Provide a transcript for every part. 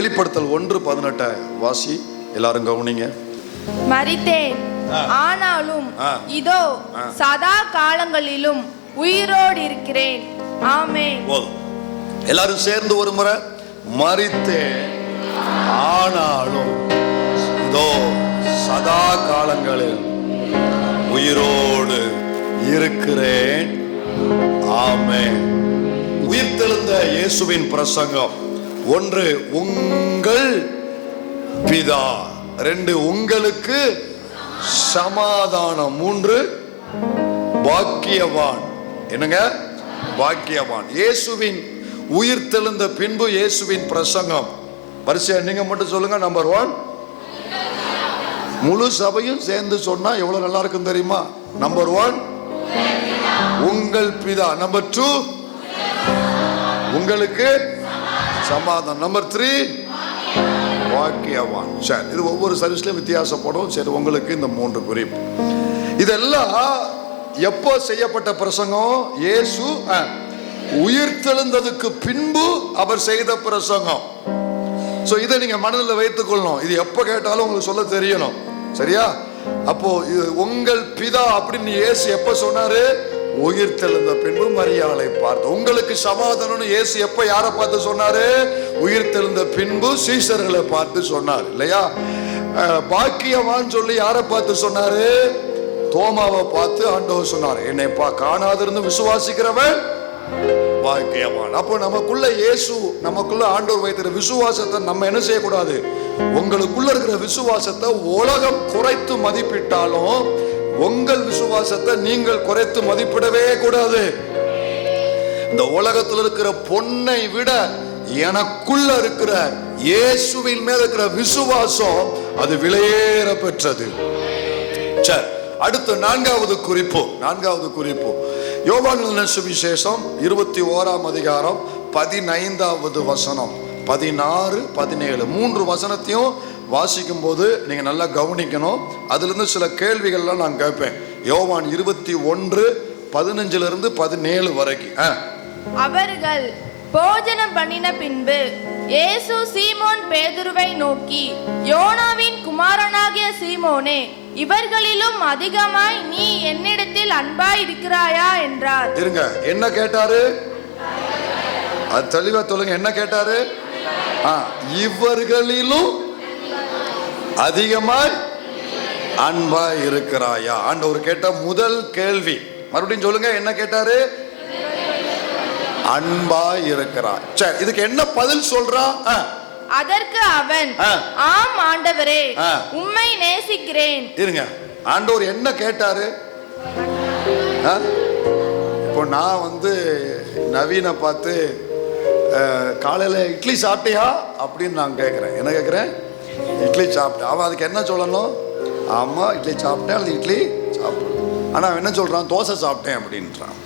வெளிப்படுத்தல் 1:18 வாசி, எல்லாரும் கவனிங்க. மரித்தேன், ஆனாலும் இதோ சதா காலங்களிலும் உயிரோடு இருக்கிறேன். ஆமென். எல்லாரும் சேர்ந்து ஒரு முறை, மரித்தேன் ஆனாலும் இதோ சதா காலங்களில் உயிரோடு இருக்கிறேன். ஆமென். உயிர்த்தெழுந்த இயேசுவின் பிரசங்கம். 1, உங்கள் பிதா. 2, உங்களுக்கு சமாதானம். 3, பாக்கியவான். என்னங்க? பாக்கியவான். இயேசுவின் உயிர்த்தெழுந்த பின்பு இயேசுவின் பிரசங்கம். வரிசையா நீங்க மட்டும் சொல்லுங்க. நம்பர் 1, முழு சபையும் சேர்ந்து சொன்னா எவ்வளவு நல்லா இருக்கும் தெரியுமா? நம்பர் 1, உங்கள் பிதா. நம்பர் 2, உங்களுக்கு சமாதானம். நம்பர் 3, பாக்கியவான். சரி, இது ஒவ்வொரு சர்வீஸ்லயும் வித்தியாசப்படும். சரி, உங்களுக்கு இந்த 3 குறிப்பு. இதெல்லாம் எப்போ செய்யப்பட்ட பிரசங்கம்? இயேசு உயிர்த்தெழுந்ததுக்கு பின்பு அவர் செய்த பிரசங்கம். சோ இதை நீங்க மனதில் வைத்துக் கொள்ளணும். இது எப்ப கேட்டாலும் உங்களுக்கு சொல்ல தெரியணும். சரியா? அப்போ இது உங்கள் பிதா அப்படின்னு இயேசு எப்ப சொன்னாரு? உயிர்த்தெழுந்த பின்பு மரியாளை பார்த்து. உங்களுக்கு சமாதானம் இயேசு எப்ப யாரை பார்த்து சொன்னாரு? உயிர்த்தெழுந்த பின்பு சீஷர்களை பார்த்து சொன்னார் இல்லையா? பாக்கியவான் சொல்லி யாரை பார்த்து சொன்னாரு? தோமாவை பார்த்து ஆண்டவர் சொன்னார், என்னை காணாதிருந்து விசுவாசிக்கிறவன் பாக்கியவான். அப்போ நமக்குள்ள இயேசு, நமக்குள்ள ஆண்டவர் வைத்திருக்கிற விசுவாசத்தை நம்ம என்ன செய்யக்கூடாது? உங்களுக்குள்ள இருக்கிற விசுவாசத்தை உலகம் குறைத்து மதிப்பிட்டாலும் உங்கள் விசுவாசத்தை நீங்கள் குறைத்து மதிப்பிடவே கூடாது. இந்த உலகத்தில் இருக்கிற பொன்னை விட எனக்குள்ள இருக்கிற இயேசுவின் மேல இருக்கிற விசுவாசம் அது விலையேற பெற்றது. சரி, அடுத்து 4வது குறிப்பு. யோவான் சுவிசேஷம் 21ஆம் அதிகாரம் 15வது வசனம், 16, 17 3 வசனத்தையும் வாசிக்கும் போது நீங்க நல்லா கவனிக்கணும். அதுல இருந்து சில கேள்விகள்லாம் நான் கேட்பேன். யோவான் 21 15 17 வரைக்கும். அவர்கள் போஜனம் பண்ணின பின்பு இயேசு சீமோன் பேதுருவை நோக்கி, யோனாவின் குமாரனாகிய சீமோனே, இவர்களிலும் அதிகமாய் நீ என்னிடத்தில் அன்பாய் இருக்கிறாயா என்றார். இருங்க, என்ன கேட்டாரு? அது தெளிவா சொல்லுங்க. என்ன கேட்டாரு? இவர்களிலும் அதிகமாய் அன்பாய் இருக்கிறாயா? ஆண்டவர் கேட்ட முதல் கேள்வி. மறுபடியும் சொல்லுங்க, என்ன கேட்டாரு? அன்பாய் இருக்கிறார். சரி, இதுக்கு என்ன பதில் சொல்றான்? அதற்கு அவன், ஆம் ஆண்டவரே, உம்மை நேசிக்கிறேன். இருங்க, ஆண்டவர் என்ன கேட்டாரு? இப்போ நான் நவீனை பார்த்து காலையில இட்லி சாப்பிட்டியா அப்படின்னு நான் கேட்கிறேன். என்ன கேட்கிறேன்? இட்லி சாப்பிட்டேன். அவன் அதுக்கு என்ன சொல்லணும்? ஆமா, இட்லி சாப்பிட்டேன் அல்லது இட்லி சாப்பிடு. ஆனா அவன் என்ன சொல்றான்? தோசை சாப்பிட்டேன் அப்படின்றான்.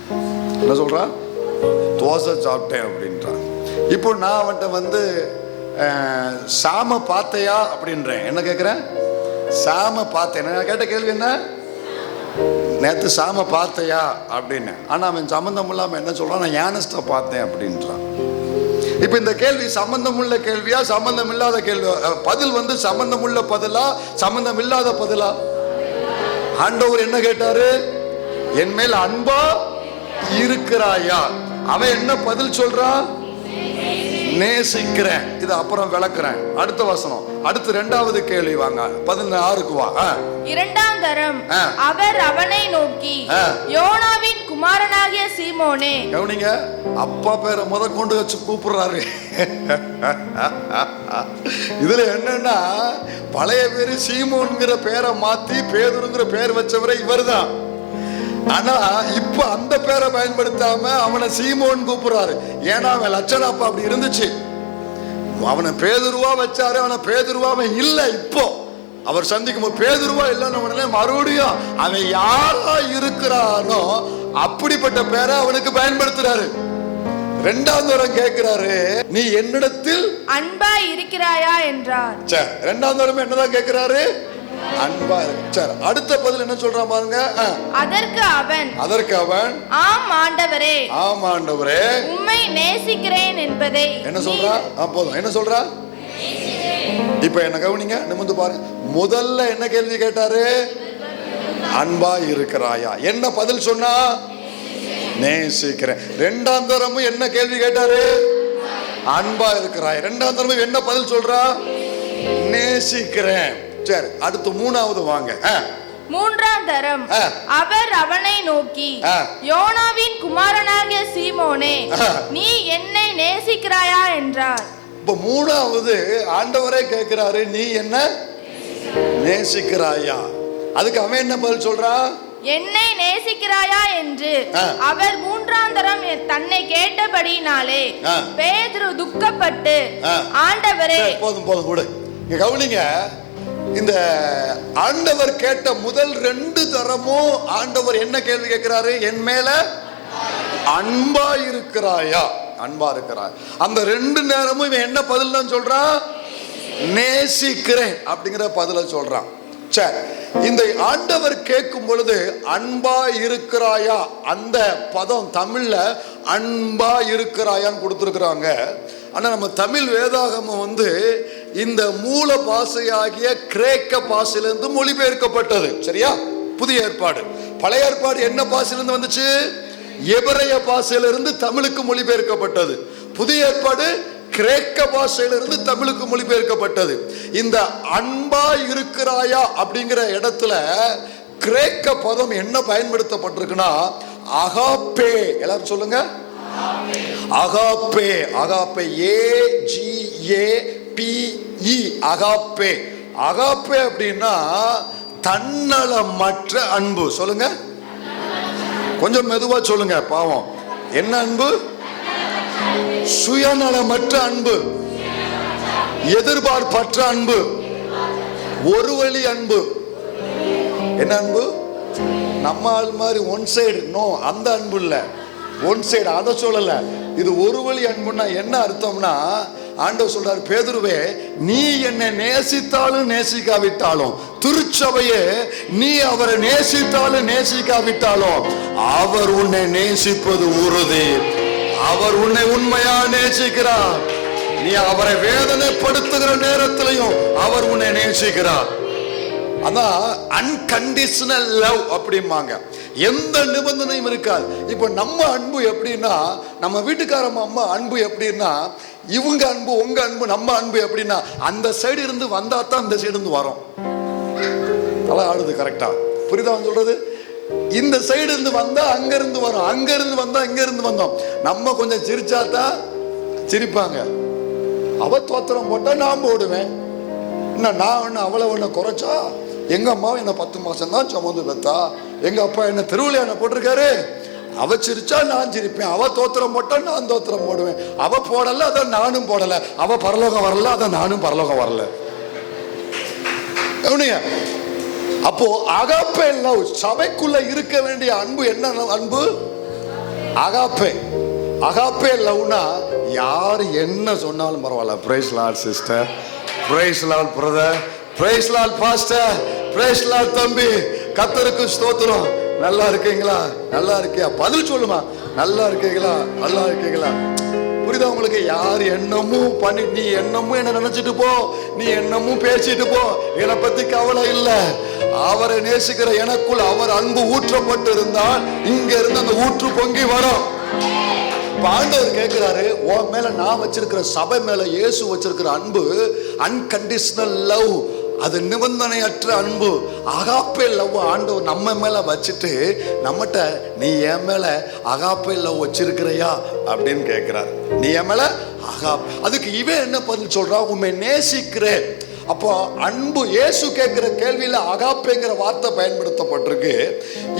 என்ன சொல்றான்? தோசை சாப்பிட்டேன் அப்படின்றான். இப்போ நான் அவன்கிட்ட சாம பார்த்தையா அப்படின்றேன். என்ன கேட்கிறேன்? சாம பார்த்தேன். நான் கேட்ட கேள்வி என்ன? நேற்று சாம பார்த்தையா அப்படின்னு. ஆனா அவன் சம்பந்தம் இல்லாம என்ன சொல்றான்? நான் யானஸ்ட பார்த்தேன் அப்படின்றான். இப்ப இந்த கேள்வி சம்பந்தம் உள்ள கேள்வியா, சம்பந்தம் இல்லாத கேள்வி? பதில் சம்பந்தம் உள்ள பதிலா, சம்பந்தம் இல்லாத பதிலா? ஆண்டவர் என்ன கேட்டாரு? என் மேல் அன்பா இருக்கிறாயா? அவன் என்ன பதில் சொல்றான்? நேசிக்கிறேன். இது அப்புறம் விளக்குறேன். அடுத்த வசனம். அடுத்து 2வது கேள்வி வாங்க, 16க்கு வா. 2ஆம் தரம் அவர் அவனை நோக்கி, யோனாவின் குமாரனாகிய சீமோனே. கவனிங்க, அப்பா பேரை கொண்டு வச்சு கூப்பிடுறாரு. இதுல என்னன்னா, பழைய பேரு சீமோன்கிற பேரை மாத்தி பேதுருங்கிற பேர் வச்சவரை இவர்தான். ஆனா இப்ப அந்த பேரை பயன்படுத்தாம அவனை சீமோன் கூப்பிடுறாரு. ஏன்னா அவன் லட்சணம் அப்படி இருந்துச்சு. அவனை பேதுருவா வச்சாரு, அவனை பேதுருவாம இல்ல. இப்போ அவர் சந்திக்கும் பேதுருவா இல்லைன்னு உடனே மறுபடியும் அவன் யாரா இருக்கிறானோ அப்படிப்பட்ட பேரை அவனுக்கு பயன்படுத்துறாரு. 2வது தரம் கேட்கிறாரு, நீ என்னிடத்தில் அன்பாய் இருக்கிறாயா என்றார். சரி, 2வது தரம் என்னதான் கேட்கிறாரு? அன்பா இருக்கு. சரி, அடுத்த பதில் என்ன சொல்றான் பாருங்க. அதற்கு அவன், ஆம் ஆண்டவரே, ஆம் ஆண்டவரே, உம்மை நேசிக்கிறேன் என்பதை. என்ன சொல்றா? போதும். என்ன சொல்றா? இப்ப என்ன கவனிங்க, நிமிர்ந்து பாருங்க. முதல்ல என்ன கேள்வி கேட்டாரு? அன்பா இருக்கிறாயா? என்ன பதில் சொன்னா? நேசிக்கிறேன். இரண்டாம் தரமும் என்ன கேள்வி கேட்டாரு? அன்பா இருக்கிறாய். இரண்டாம் தரமும் என்ன பதில் சொல்றா? நேசிக்கிறேன். சரி, அடுத்து மூணாவது வாங்க. மூன்றாம் தரம் அவர் அவனை நோக்கி, யோனாவின் குமாரனாகிய சீமோனே, நீ என்னை நேசிக்கிறாயா என்றார். இப்ப மூணாவது ஆண்டவரே கேட்கிறாரு, நீ என்ன நேசிக்கிறாயா? அதுக்கு அவன் என்ன பதில் சொல்றா? என்னை நேசிக்கிறாயா என்று அவர் மூன்றாம் தரம் தன்னை கேட்டபடினாலே பேதுரு துக்கப்பட்டு, ஆண்டவரே. போதும் போதும் கூட இங்க கவனிங்க. இந்த ஆண்டவர் கேட்ட முதல் 2 தரமும் ஆண்டவர் என்ன கேள்வி கேட்கிறாரு? என் மேல அன்பா இருக்கிறாயா? அன்பா இருக்கிறாய். அந்த 2 நேரமும் இவன் என்ன பதில் தான் சொல்றான்? நேசிக்கிறேன் அப்படிங்கிற பதில சொல்றான். சரி, இந்த ஆண்டவர் கேட்கும் பொழுது அன்பா இருக்கிறாயா, அந்த பதம் தமிழ்ல அன்பா இருக்கிறாயான்னு கொடுத்திருக்கிறாங்க. ஆனா நம்ம தமிழ் வேதாகமம் வந்து இந்த மூல பாஷையாகிய கிரேக்க பாஷையிலிருந்து மொழிபெயர்க்கப்பட்டது. சரியா? புதிய ஏற்பாடு. பழைய ஏற்பாடு என்ன பாஷையிலிருந்து வந்துச்சு? எபிரேய பாஷையிலிருந்து தமிழுக்கு மொழிபெயர்க்கப்பட்டது. புதிய ஏற்பாடு கிரேக்க பாஷையிலிருந்து தமிழுக்கு மொழிபெயர்க்கப்பட்டது. இந்த அன்பா இருக்கிறாயா அப்படிங்கிற இடத்துல கிரேக்க பதம் என்ன பயன்படுத்தப்பட்டிருக்குன்னா அகாப்பே. எல்லாரும் சொல்லுங்க, agape. Agape, AGAPE, agape. Agape அப்படின்னா தன்னலமற்ற அன்பு. சொல்லுங்க, கொஞ்சம் மெதுவா சொல்லுங்க, பாவம். என்ன அன்பு? சுயநலமற்ற அன்பு, எதிர்பார்ப்பற்ற அன்பு, ஒரு வழி அன்பு. என்ன அன்பு? நம்ம ஆள் மாதிரி ஒன் சைடு நோ, அந்த அன்பு இல்ல. ஒன் சைடு அதை சொல்லல. இது ஒரு வழி அன்புன்னா என்ன அர்த்தம்னா, ஆண்டவர் சொல்றாரு, பேதுருவே, நீ என்னை நேசித்தாலும் நேசிக்காவிட்டாலும், திருச்சபையே நீ அவரை நேசித்தாலும் நேசிக்காவிட்டாலும், அவர் உன்னை நேசிப்பது உறுதி. அவர் உன்னை உண்மையா நேசிக்கிறார். நீ அவரை வேதனைப்படுத்துகிற நேரத்திலையும் அவர் உன்னை நேசிக்கிறார். அதான் அன்கண்டிஷனல் லவ் அப்படிம்பாங்க. எந்த நிபந்தனையும் இருக்காது. இப்ப நம்ம அன்பு எப்படின்னா, நம்ம வீட்டுக்காரம்மா அம்மா அன்பு எப்படின்னா, இவங்க அன்பு உங்க அன்பு நம்ம அன்பு எப்படின்னா, அந்த சைடு இருந்து வந்தா தான் அந்த சைடு இருந்து வரும். நல்லா ஆடுது, கரெக்டா? புரியுதா சொல்றது? இந்த சைடு இருந்து வந்தா அங்க இருந்து வரும், அங்க இருந்து வந்தா இங்க இருந்து வந்தோம். நம்ம கொஞ்சம் சிரிச்சாதான் சிரிப்பாங்க. அவ தோத்திரம் போட்டா நான் போடுவேன். நான் ஒண்ணு அவளை ஒண்ணு குறைச்சா? எங்க அம்மா என்ன 10 மாசம் தான் சுமந்து பெத்தா. எங்க அப்பா என்ன தெருவில் என்ன போட்டிருக்காரு. அவ சிரிச்சா நான் சிரிப்பேன், அவ தோத்திரம் போட்டா நான் தோத்திரம் போடுவேன். அவ போடல, அதான் நானும் போடல. அவ பரலோகம் வரல, அதான் நானும் பரலோகம் வரல. அப்போ அகாப்பே லவ், சபைக்குள்ள இருக்க வேண்டிய அன்பு என்ன அன்பு? அகாப்பே. அகாப்பே லவ்னா யார் என்ன சொன்னாலும் பரவாயில்ல. Praise Lord sister, praise Lord brother, praise Lord pastor, praise Lord தம்பி, கர்த்தருக்கு ஸ்தோத்திரம். நல்லா இருக்கீங்களா? நல்லா இருக்கியா? பதில் சொல்லுமா. நல்லா இருக்கீங்களா? நல்லா இருக்கீங்களா? புரியுதா உங்களுக்கு? யார் என்னமும் பண்ணி, நீ என்னமும் என்ன நினைச்சிட்டு போ, நீ என்னமும் பேசிட்டு போ, என்னை பத்தி கவலை இல்லை. அவரை நேசிக்கிற எனக்குள் அவர் அன்பு ஊற்றப்பட்டு இருந்தால் இங்க இருந்து அந்த ஊற்று பொங்கி வரும். ஆண்டவர் கேட்கிறாரு, உன் மேல நான் வச்சிருக்கிற, சபை மேல இயேசு வச்சிருக்கிற அன்பு அன்கண்டிஷனல் லவ். அது நிபந்தனையற்ற அன்பு. அகாப்பே லவ் ஆண்டவர் நம்ம மேல வச்சுட்டு நம்மகிட்ட, நீ என் மேல அகாப்பே லவ் வச்சிருக்கிறையா அப்படின்னு கேட்கிறார். நீ என் மேல அதுக்கு இவன் என்ன பதில் சொல்றா? உண்மை நேசிக்கிறேன். அப்போ அன்பு, இயேசு கேட்கிற கேள்வியில அகாப்பேங்கிற வார்த்தை பயன்படுத்தப்பட்டிருக்கு.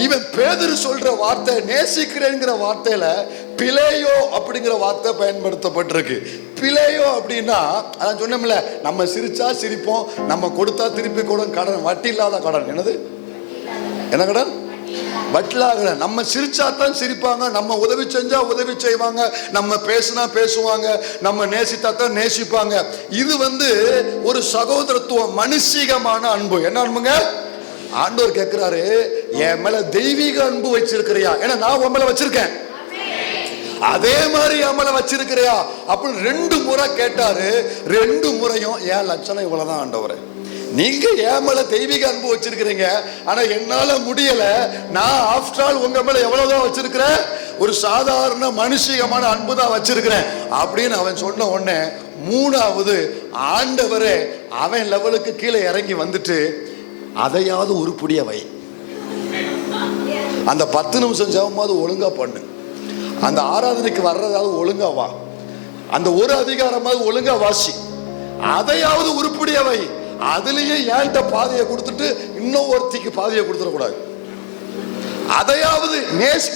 இவன் பேதுரு சொல்ற வார்த்தை, நேசிக்கிறேங்கிற வார்த்தையில பிலேயோ அப்படிங்கிற வார்த்தை பயன்படுத்தப்பட்டிருக்கு. பிலேயோ அப்படின்னா, அதான் சொன்னோம்ல, நம்ம சிரிச்சா சிரிப்போம், நம்ம கொடுத்தா திருப்பி கூட கடன், வட்டி இல்லாத கடன். என்னது? என்ன கடன்? வட்டிலாக. நம்ம சிரிச்சா தான் சிரிப்பாங்க, நம்ம உதவி செஞ்சா உதவி செய்வாங்க, நம்ம பேசினா பேசுவாங்க, நம்ம நேசித்தா தான் நேசிப்பாங்க. இது ஒரு சகோதரத்துவம், மனுஷிகமான அன்பு. என்ன அன்புங்க? ஆண்டவர் கேட்கிறாரு, என் மேல தெய்வீக அன்பு வச்சிருக்கிறியா? ஏன்னா நான் உன் மேல வச்சிருக்கேன். அதே மாதிரி என் மேல வச்சிருக்கிறியா அப்படின்னு 2 முறை கேட்டாரு. 2 முறையும் என் லட்சணம் இவ்வளவுதான் ஆண்டவரே, நீங்க என் மேல தெய்வீக அன்பு வச்சிருக்கிறீங்க, ஆனா என்னால முடியல. நான் ஆஃப்டர் ஆல் உங்க மேல எவ்வளவுதான் வச்சிருக்கிறேன், ஒரு சாதாரண மனுஷிகமான அன்பு தான் வச்சிருக்கிறேன் அப்படின்னு அவன் சொன்ன உடனே 3வது ஆண்டவரே அவன் லெவலுக்கு கீழே இறங்கி வந்துட்டு, அதையாவது உருப்படியா வை, அந்த 10 நிமிஷம் ஜெபமாவது ஒழுங்கா பண்ணு, அந்த ஆராதனைக்கு வர்றதாவது ஒழுங்கா வா, அந்த ஒரு அதிகாரமாவது ஒழுங்கா வாசி, அதையாவது உருப்படியா வை. அதுலயே ஏன்ட்ட பாதையை கொடுத்துட்டு இன்னும் ஒருத்திக்கு பாதையை கொடுத்துடக்கூடாது. அதையாவது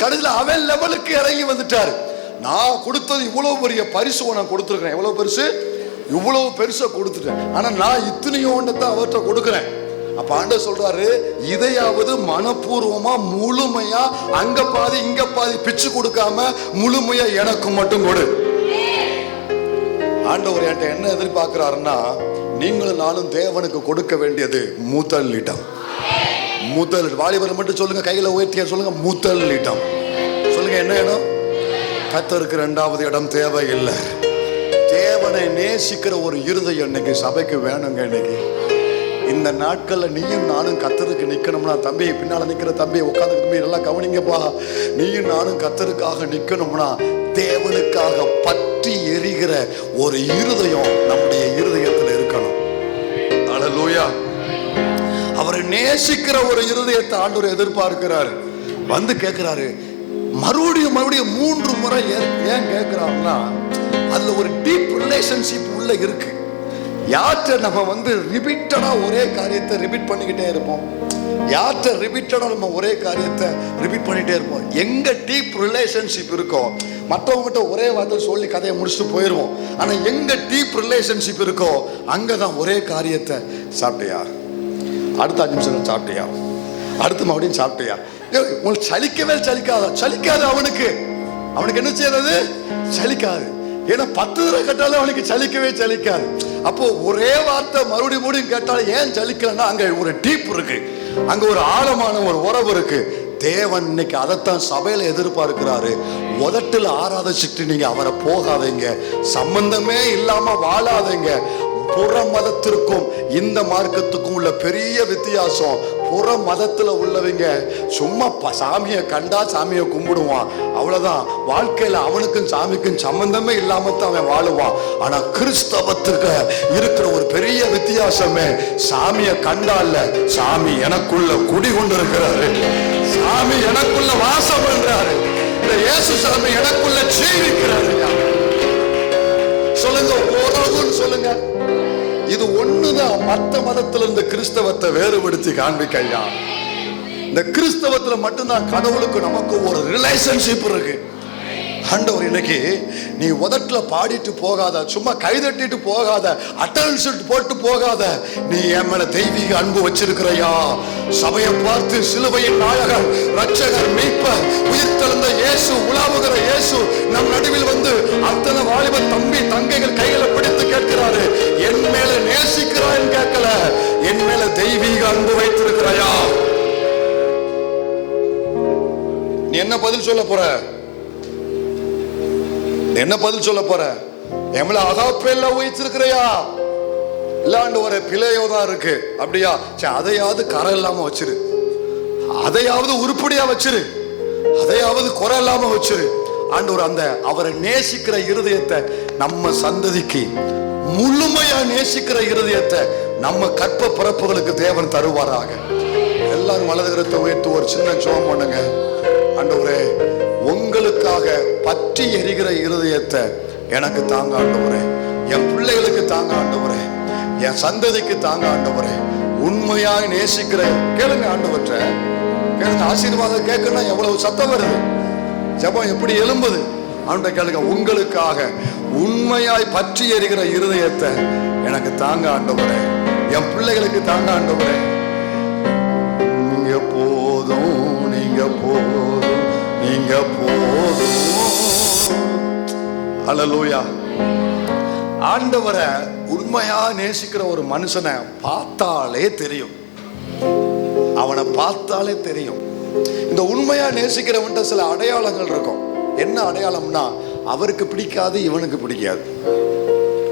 கடைசியில் அவன் லெவலுக்கு இறங்கி வந்துட்டாரு. நான் கொடுத்தது இவ்வளவு பெரிய பரிசு நான் கொடுத்துருக்கிறேன், எவ்வளவு பெருசு, இவ்வளவு பெருசா கொடுத்துட்டேன், ஆனா நான் இத்தனையோண்டத்தான் அவர்கிட்ட கொடுக்கிறேன். அப்ப ஆண்டவர் சொல்றாரு, இதையாவது மனப்பூர்வமா முழுமையா அங்க பாதி இங்க பாதி பிச்சு கொடுக்காம முழுமையா எனக்கு மட்டும் கொடு. ஆண்டவர் என்கிட்ட என்ன எதிர்பார்க்கிறாருன்னா, நீங்களும் நானும் தேவனுக்கு கொடுக்க வேண்டியது முதலிடம். முதல் வாலிபர் மட்டும் சொல்லுங்க, கையில உயர்த்தியா சொல்லுங்க, முதலிடம் சொல்லுங்க. என்ன இடம்? கர்த்தருக்கு 2வது இடம் தேவையில்லை. தேவனை நேசிக்கிற ஒரு இருதயம் இன்னைக்கு சபைக்கு வேணுங்க. இன்னைக்கு இந்த நாட்கள்ல நீயும் நானும் கர்த்தருக்கு நிக்கணும்னா, தம்பி பின்னால நிக்கிற தம்பி உட்காந்து தம்பி நல்லா கவனிங்கப்பா, நீயும் நானும் கர்த்தருக்காக நிக்கணும்னா தேவனுக்காக பற்றி எரிகிற ஒரு இருதயம் நம்முடைய இருதயத்தில் இருக்கணும். அல்லேலூயா. அவரை நேசிக்கிற ஒரு இருதயத்தை ஆண்டவர் எதிர்பார்க்கிறாரு. வந்து கேட்கிறாரு, மறுபடியும் 3 முறை ஏன் கேட்கிறாருன்னா, அதுல ஒரு டீப் ரிலேஷன்ஷிப் உள்ள இருக்கு. யார்கிட்ட நம்ம ரிப்பீட்டடா ஒரே காரியத்தை ரிப்பீட் பண்ணிக்கிட்டே இருப்போம், யார்கிட்ட ரிப்பீட்டடா நம்ம ஒரே காரியத்தை ரிப்பீட் பண்ணிட்டே இருப்போம். எங்க டீப் ரிலேஷன்ஷிப் இருக்கோ, மற்றவங்ககிட்ட ஒரே வார்த்தை சொல்லி கதையை முடிச்சுட்டு போயிடுவோம். ஆனா எங்க டீப் ரிலேஷன்ஷிப் இருக்கோ அங்கதான் ஒரே காரியத்தை, சாப்பிட்டியா, அடுத்த 5 நிமிஷம் சாப்பிட்டியா, அடுத்து மறுபடியும் சாப்பிட்டியா, உங்களுக்கு சலிக்கவே சலிக்காது. அவனுக்கு என்ன செய்யறது, சலிக்காது. ஏன்னா 10 தடவை கேட்டாலும் அவனுக்கு சலிக்காது. அப்போ ஒரே வார்த்தை மறுபடியும் கேட்டாலும் ஏன் சலிக்கலன்னா, அங்க ஒரு டீப் இருக்கு, அங்க ஒரு ஆழமான ஒரு உறவு இருக்கு. தேவன் இன்னைக்கு அதைத்தான் சபையில எதிர்பார்க்கிறாரு. உதட்டுல ஆராதிச்சுட்டு நீங்க அவரை போகாதீங்க, சம்பந்தமே இல்லாம வாழாதீங்க. புற மதத்திற்கும் இந்த மார்க்கத்துக்கும் உள்ள பெரிய வித்தியாசம், புற மதத்துல உள்ளவங்க சும்மா சாமியை கண்டா சாமியை கும்பிடுவான், அவ்வளவுதான். வாழ்க்கையில அவனுக்கும் சாமிக்கும் சம்பந்தமே இல்லாம தான் அவன் வாழுவான். ஆனா கிறிஸ்தவத்துக்கு இருக்கிற ஒரு பெரிய வித்தியாசமே, சாமியை கண்டால சாமி எனக்குள்ள குடி கொண்டு இருக்கிறாரு, சாமி எனக்குள்ள வாசம் பண்றாரு, இந்த இயேசு சாமி எனக்குள்ள ஜீவிக்கிறாரு. சொல்லுங்க, உறவுன்னு சொல்லுங்க. இது ஒண்ணுதான் மத்த மதத்துல இருந்து கிறிஸ்தவத்தை வேறுபடுத்தி காண்பிக்கையா. இந்த கிறிஸ்தவத்துல மட்டும்தான் கடவுளுக்கு நமக்கு ஒரு ரிலேஷன்ஷிப் இருக்கு. ஆண்டவர் இன்னைக்கு நீ உதட்டுல பாடிட்டு போகாத, சும்மா கைதட்டிட்டு போகாத, அட்டெண்டன்ஸ் போட்டு போகாத, நீ என் மேல தெய்வீக அன்பு வச்சிருக்கிறையா. சபையை பார்த்து சிலுவையின் நாயகர், ரட்சகர், மீட்பர், உயிர்த்தெழுந்த இயேசு, உலாவுகிற இயேசு நம் நடுவில் அத்தனை வாலிப தம்பி தங்கைகள் கையில பிடித்து கேட்கிறாரு, என் மேல நேசிக்கிறான்னு கேட்கல, என் மேல தெய்வீக அன்பு வைத்திருக்கிறாயா. நீ என்ன பதில் சொல்ல போற? என்ன பதில் சொல்ல போற? எம்மள அகாப்பெல்லாம் உயிர்த்திருக்கிறையா? இல்லாண்டு ஒரு பிழையோதான் இருக்கு, அப்படியா? அதையாவது கரை இல்லாம வச்சிரு, அதையாவது உருப்படியா வச்சிரு, அதையாவது குறை இல்லாம வச்சிரு. ஆண்டவர் அந்த அவரை நேசிக்கிற இருதயத்தை நம்ம சந்ததிக்கு, முழுமையா நேசிக்கிற இருதயத்தை நம்ம கற்ப பிறப்புகளுக்கு தேவன் தருவாராக. எல்லாரும் வலதுகரத்தை உயர்த்து ஒரு சின்ன ஜெபம் பண்ணுங்க. ஆண்டவரே, உங்களுக்காக பற்றி எரிகிற இருதயத்தை எனக்கு தாங்க ஆண்டவரே, என் பிள்ளைகளுக்கு தாங்க ஆண்டவரே, என் சந்ததிக்கு தாங்க ஆண்டவரே. உண்மையாய் நேசிக்கிற, கேளுங்க ஆண்டவற்ற, கேளுங்க. ஆசீர்வாதம் கேட்கணும், எவ்வளவு சத்தம் வருது, ஜெபம் எப்படி எழும்புது. ஆண்டவரை கேளுங்க, உங்களுக்காக உண்மையாய் பற்றி எரிகிற இருதயத்தை எனக்கு தாங்க ஆண்டவரே, என் பிள்ளைகளுக்கு தாங்க ஆண்டவரே. நீங்க போதும், நீங்க போதும், நீங்க போதும். அல்லேலூயா. ஆண்டவரை உண்மையா நேசிக்கிற ஒரு மனுஷனை பார்த்தாலே தெரியும், அவனை பார்த்தாலே தெரியும். இந்த உண்மையா நேசிக்கிறவன்ட்ட சில அடையாளங்கள் இருக்கும். என்ன அடையாளம்னா அவருக்கு பிடிக்காது, இவனுக்கு பிடிக்காது.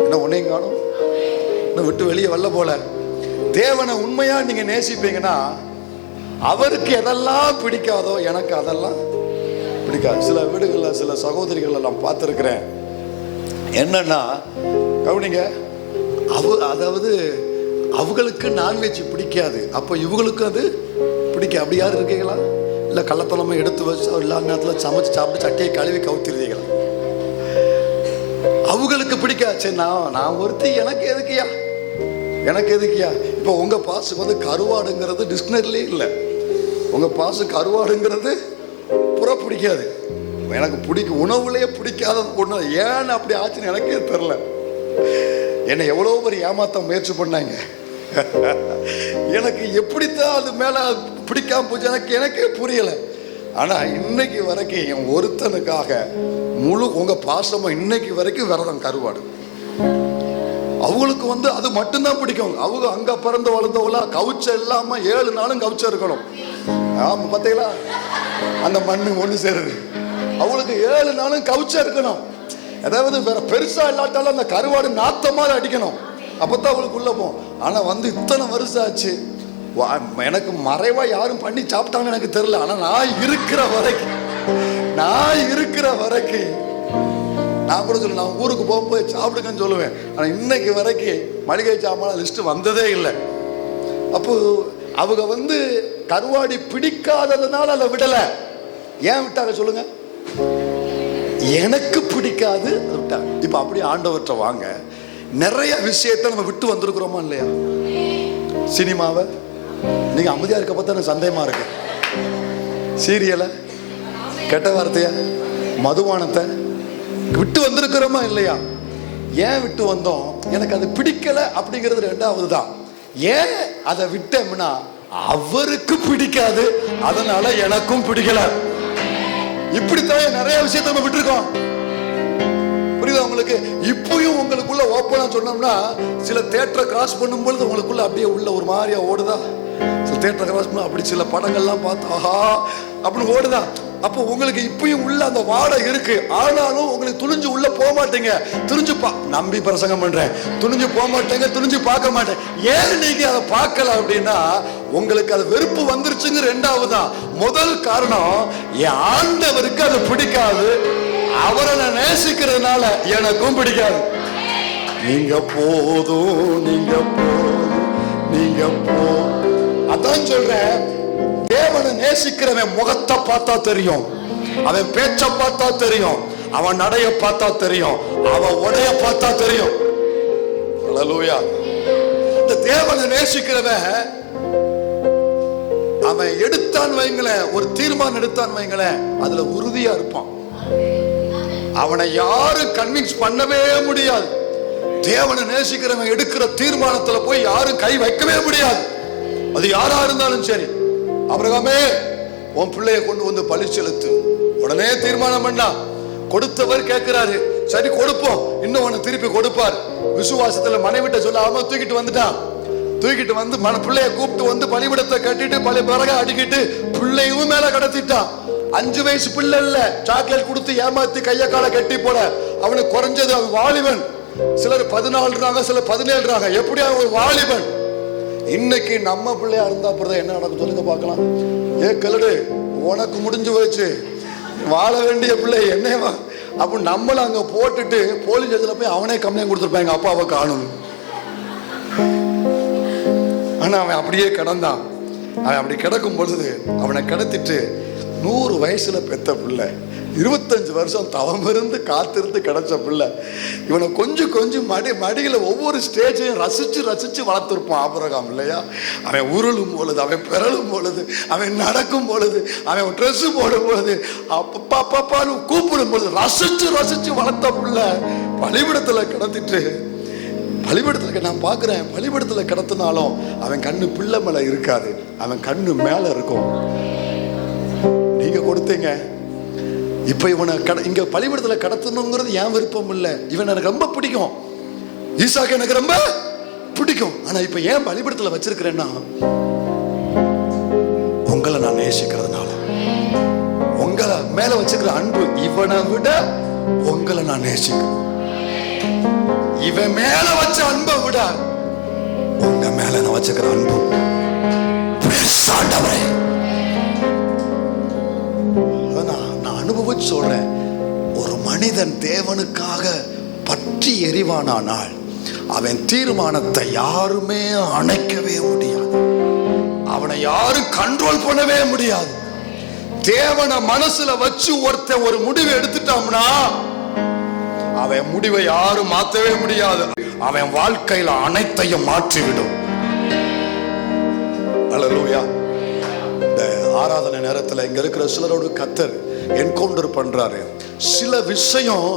என்ன ஒன்னையும் காணும், இன்னும் விட்டு வெளியே வரல போல. தேவனை உண்மையா நீங்க நேசிப்பீங்கன்னா அவருக்கு எதெல்லாம் பிடிக்காதோ எனக்கு அதெல்லாம் பிடிக்காது. சில வீடுகளில் சில சகோதரிகளை நான் பார்த்துருக்கிறேன். என்னன்னா கவனிங்க, அதாவது அவங்களுக்கு நான்வெஜ் பிடிக்காது, அப்போ இவங்களுக்கு அது பிடிக்கும். அப்படி யாரும் இருக்கீங்களா? இல்லை கள்ளத்தனமா எடுத்து வச்சு எல்லா நேரத்தில் சமைச்சு சாப்பிட்டு சட்டையை கழுவி கவுத்திருந்தீங்களா? அவங்களுக்கு பிடிக்காது. நான் ஒருத்தி, எனக்கு எதுக்கியா, எனக்கு எதுக்கியா? இப்போ உங்க பாசுக்கு வந்து கருவாடுங்கிறது டிக்ஷனரிலே இல்லை. உங்க பாசு கருவாடுங்கிறது புற பிடிக்காது. எனக்கு பிடிக்கும், உணவுலேயே பிடிக்காத ஒன்று. ஏன்னு அப்படி ஆச்சுன்னு எனக்கே தெரில. என்னை எவ்வளோ பேர் ஏமாத்த முயற்சி பண்ணாங்க. எனக்கு எப்படித்தான் அது மேலே பிடிக்காம போச்சு எனக்கே புரியலை. ஆனால் இன்னைக்கு வரைக்கும் என் ஒருத்தனுக்காக முழு உங்க பாசமா இன்னைக்கு வரைக்கும் விரதம் கருவாடு. அவங்களுக்கு வந்து அது மட்டும்தான் பிடிக்கும். அவங்க அங்க பிறந்து வளர்ந்தவங்களா கவுச்ச இல்லாம 7 நாளும் கவுச்ச இருக்கணும். ஆமா பார்த்தீங்களா, அந்த மண்ணு ஒண்ணு சேருது. அவங்களுக்கு 7 நாளும் கவுச்ச இருக்கணும். அதாவது வேற பெருசா இல்லாட்டாலும் அந்த கருவாடு நாத்தமாக அடிக்கணும், அப்பதான் அவங்களுக்கு உள்ள போகும். ஆனா வந்து இத்தனை வருஷம் ஆச்சு, எனக்கு மறைவா யாரும் பண்ணி சாப்பிட்டாங்கன்னு எனக்கு தெரியல. ஆனா நான் இருக்கிற வரைக்கும் நான் கூட சொல்லுவேன், நான் ஊருக்கு போகும்போது சாப்பிடுங்கன்னு சொல்லுவேன். ஆனால் இன்னைக்கு வரைக்கும் மளிகை சாமான லிஸ்ட் வந்ததே இல்லை. அப்போ அவங்க வந்து கருவாடி பிடிக்காததுனால அதை விடலை. ஏன் விட்டாங்க சொல்லுங்க? எனக்கு பிடிக்காது விட்டாங்க. இப்போ அப்படி ஆண்டவற்றை வாங்க, நிறைய விஷயத்தை நம்ம விட்டு வந்திருக்கிறோமா இல்லையா? சினிமாவை நீங்க அமைதியா இருக்க பார்த்தா எனக்கு சந்தேகமா இருக்கு. சீரியலை, கெட்ட வார்த்தையா, மதுபானத்தை விட்டு வந்திருக்கிறோமா இல்லையா? ஏன் விட்டு வந்தோம்? எனக்கு அது பிடிக்கல அப்படிங்கிறது ரெண்டாவது தான். ஏன் அதை விட்டோம்னா அவருக்கு பிடிக்காது, அதனால எனக்கும் பிடிக்கல. இப்படித்தான் நிறைய விஷயத்தை நம்ம விட்டுருக்கோம். புரியுதா உங்களுக்கு? இப்பயும் உங்களுக்குள்ள ஓப்பனா சொன்னோம்னா, சில தியேட்டரை கிராஸ் பண்ணும்பொழுது உங்களுக்குள்ள அப்படியே உள்ள ஒரு மாதிரியா ஓடுதா? சில தியேட்டரை கிராஸ் பண்ண அப்படி சில படங்கள்லாம் பார்த்து ஆஹா அப்படின்னு ஓடுதா? அப்போ உங்களுக்கு இப்பயும் உள்ள அந்த வாடை இருக்கு. ஆனாலும் உங்களுக்கு துணிஞ்சு உள்ள போக மாட்டீங்க. துணிஞ்சு நம்பி பிரசங்கம் பண்றேன், துணிஞ்சு போக மாட்டேங்க, துணிஞ்சு பார்க்க மாட்டேன். ஏன் நீங்க அதை பார்க்கல அப்படின்னா உங்களுக்கு அது வெறுப்பு வந்துருச்சுங்க. ரெண்டாவது தான். முதல் காரணம், என் ஆண்டவருக்கு அது பிடிக்காது, அவரை நான் நேசிக்கிறதுனால எனக்கும் பிடிக்காது. நீங்க போதும், நீங்க போதும், நீங்க போதும். அதான் சொல்றேன், தேவனை நேசிக்கிறவன் முகத்தை பார்த்தா தெரியும், அவன் பேச்ச பார்த்தா தெரியும், அவன் நடைய பார்த்தா தெரியும், அவன் உடைய பார்த்தா தெரியும். ஹல்லேலூயா. இந்த தேவனை நேசிக்கிறவன் அவன் எடுத்தான் வைங்களேன், ஒரு தீர்மானம் எடுத்தான் வைங்களேன், அதுல உறுதியா இருப்பான். அவனை யாரும் கன்வின்ஸ் பண்ணவே முடியாது. தேவனை நேசிக்கிறவன் எடுக்கிற தீர்மானத்துல போய் யாரும் கை வைக்கவே முடியாது. அது யாரா இருந்தாலும் சரி. ஆபிரகாமே, உன் பிள்ளைய கொண்டு வந்து பலி செலுத்து. உடனே தீர்மானம் பண்ணா. கொடுத்தவர் கேட்கிறாரு, சரி கொடுப்போம், இன்னும் ஒன்னு திருப்பி கொடுப்பார். விசுவாசத்துல மனைவிட்ட சொல்லாம தூக்கிட்டு வந்துட்டான். தூக்கிட்டு வந்து பிள்ளைய கூப்பிட்டு வந்து பலிபிடத்தை கட்டிட்டு பழைய பிறக அடிக்கிட்டு பிள்ளையும் மேல கடத்திட்டான். 5 வயசு பிள்ளை இல்ல, சாக்லேட் கொடுத்து ஏமாத்தி கைய காலை கட்டி போல. அவனுக்கு குறைஞ்சது அவன் வாலிபன். சிலர் 14 சிலர் 17. எப்படியா ஒரு வாலிபன். இன்னைக்கு நம்ம பிள்ளையா இருந்தா அப்புறம் என்ன நடக்கும் சொல்லுங்க பார்க்கலாம். ஏ கலடு, உனக்கு முடிஞ்சு போச்சு, வாழ வேண்டிய பிள்ளை என்னவா அப்ப நம்மள அங்க போட்டுட்டு போலீஸ் ஸ்டேஷன்ல போய் அவனே கம்ப்ளைண்ட் கொடுத்துருப்பாங்க, அப்பாவை காணும். ஆனா அவன் அப்படியே கிடந்தான். அவன் அப்படி கிடக்கும் பொழுது அவனை கிடத்திட்டு 100 வயசுல பெத்த பிள்ளை, 25 வருஷம் தவம் இருந்து காத்திருந்து கிடைச்ச பிள்ளை. இவனை கொஞ்சம் கொஞ்சம் மடியில ஒவ்வொரு ஸ்டேஜையும் ரசிச்சு ரசிச்சு வளர்த்துருப்பான் ஆபிரகாம் இல்லையா? அவன் உருளும் பொழுது, அவன் பிறழும் பொழுது, அவன் நடக்கும் பொழுது, அவன் ட்ரெஸ் போடும் பொழுது, அப்பப்பான்னு கூப்பிடும் பொழுது ரசிச்சு ரசிச்சு வளர்த்த பிள்ளை பலிபிடத்துல கிடத்திட்டு, பலிபிடத்துல நான் பார்க்கிறேன், பலிபிடத்துல கிடத்தினாலும் அவன் கண்ணு பிள்ளை மேல இருக்காது, அவன் கண்ணு மேல இருக்கும். நீங்க கொடுத்தீங்க. இப்ப இவனை இங்க பலிபிடத்துல கடத்தணுங்கிறது என் விருப்பம் இல்லை. இவன் எனக்கு ரொம்ப பிடிக்கும், ஈசாக்கு எனக்கு ரொம்ப பிடிக்கும். ஆனா இப்ப ஏன் பலிபிடத்துல வச்சிருக்கிறேன்னா, உங்களை நான் நேசிக்கிறதுனால, உங்களை மேல மேல வச்சுக்கிற அன்பு, இவனை விட உங்களை நான் நேசிக்கிறேன். இவன் மேல வச்ச அன்பை விட உங்க மேல நான் வச்சுக்கிற அன்பு ஆண்டவரே. நான் அனுபவிச்சு சொல்றேன், ஒரு மனிதன் தேவனுக்காக பற்றி எரிவானானால் அவன் தீர்மானத்தை யாருமே அணைக்கவே முடியாது, அவனை யாரும் கண்ட்ரோல் பண்ணவே முடியாது. தேவனை மனசுல வச்சு ஒருத்தன் ஒரு முடிவை எடுத்துட்டான்னா அவன் முடிவை யாரும் மாற்றவே முடியாது. அவன் வாழ்க்கையில அனைத்தையும் மாற்றிவிடும். அல்லேலூயா. இந்த ஆராதனை நேரத்தில் இங்க இருக்கிற சிலரோடு கர்த்தர் என்கவுண்டர் பண்றாரு. சில விஷயம்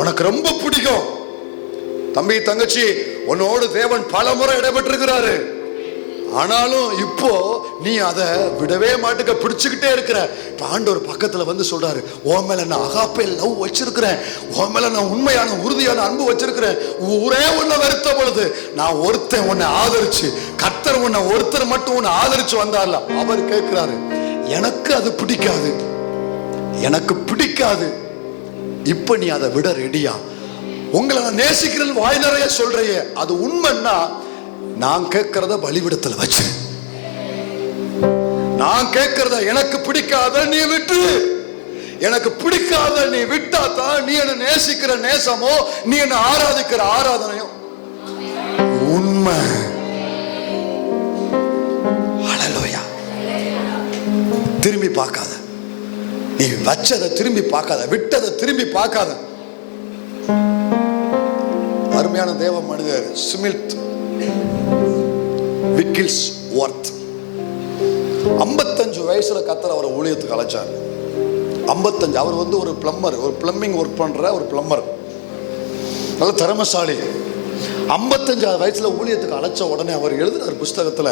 உனக்கு ரொம்ப பிடிக்கும், தம்பி தங்கச்சி, உன்னோடு தேவன் பல முறை இடைபெற்றிருக்கிறாரு. ஆனாலும் இப்போ நீ அதை விடவே மாட்டுக்க, பிடிச்சுக்கிட்டே இருக்கிற. ஆண்டவர் பக்கத்துல வந்து சொல்றாரு, உன் மேல நான் அகாப்பே லவ் வச்சிருக்கிறேன், உன் மேல நான் உண்மையான உறுதியான அன்பு வச்சிருக்கிறேன். ஒரே ஒண்ணு வருத்த பொழுது நான் ஒருத்தன் உன்னை ஆதரிச்சு, கர்த்தர் உன்னை ஒருத்தர் மட்டும் உன்னை ஆதரிச்சு வந்தார்ல, அவர் கேட்கிறாரு, எனக்கு அது பிடிக்காது, எனக்கு பிடிக்காது, இப்ப நீ அதை விட ரெடியா? உங்களை நான் நேசிக்கிறேன் வாய் நிறைய சொல்றையே, அது உண்மைன்னா நான் கேட்கிறத பலிவிடத்துல வச்சு, நான் கேட்கிறத எனக்கு பிடிக்காத நீ விட்டு, எனக்கு பிடிக்காத நீ விட்டா தான் நீ என்ன நேசிக்கிற நேசமோ, நீ என்ன ஆராதிக்கிற ஆராதனையோ உண்மை. ஹல்லேலூயா. திரும்பி பார்க்காத, நீ வச்சதை திரும்பி பார்க்காத, விட்டதை திரும்பி பார்க்காத. அருமையான தேவ மனிதர் ஸ்மித் விக்கில்ஸ்வொர்த் 55 வயசுல கர்த்தர் அவரை ஊழியத்துக்கு அழைச்சார். 55. அவர் வந்து ஒரு பிளம்பர், ஒரு பிளம்பிங் ஒர்க் பண்ற ஒரு பிளம்பர், நல்ல திறமைசாலி. 55 வயசுல ஊழியத்துக்கு அழைச்ச உடனே அவர் எழுதினார் புஸ்தகத்துல,